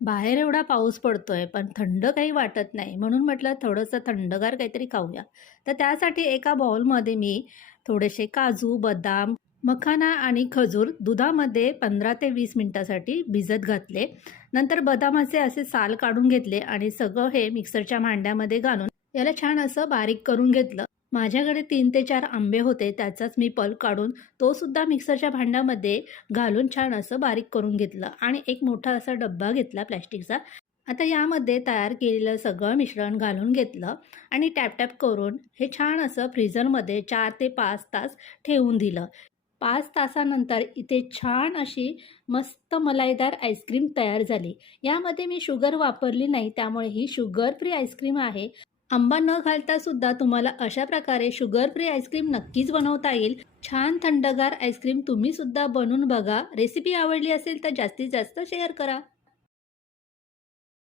बाहेर एवढा पाऊस पडतोय, पण थंड काही वाटत नाही. म्हणून म्हटलं थोडंसं थंडगार काहीतरी खाऊया. तर त्यासाठी एका बाउलमध्ये मी थोडेसे काजू, बदाम, मखाना आणि खजूर दुधामध्ये 15 ते 20 मिनिटासाठी भिजत घातले. नंतर बदामाचे असे साल काढून घेतले आणि सगळं हे मिक्सरच्या भांड्यामध्ये घालून याला छान असं बारीक करून घेतलं. माझ्याकडे 3 ते 4 आंबे होते, त्याचाच मी पल्प काढून तो सुद्धा मिक्सरच्या भांड्यामध्ये घालून छान असं बारीक करून घेतलं आणि एक मोठा असा डब्बा घेतला प्लॅस्टिकचा. आता यामध्ये तयार केलेलं सगळं मिश्रण घालून घेतलं आणि टॅप-टॅप करून हे छान असं फ्रीझरमध्ये 4 ते 5 तास ठेवून दिलं. 5 तासानंतर इथे छान अशी मस्त मलाईदार आईस्क्रीम तयार झाली. यामध्ये मी शुगर वापरली नाही, त्यामुळे ही शुगर फ्री आईस्क्रीम आहे. आंबा न घालता सुद्धा तुम्हाला अशा प्रकारे शुगर फ्री आईस्क्रीम नक्कीच बनवता येईल. छान थंडगार आईस्क्रीम तुम्ही सुद्धा बनवून बघा. रेसिपी आवडली असेल तर जास्तीत जास्त शेअर करा.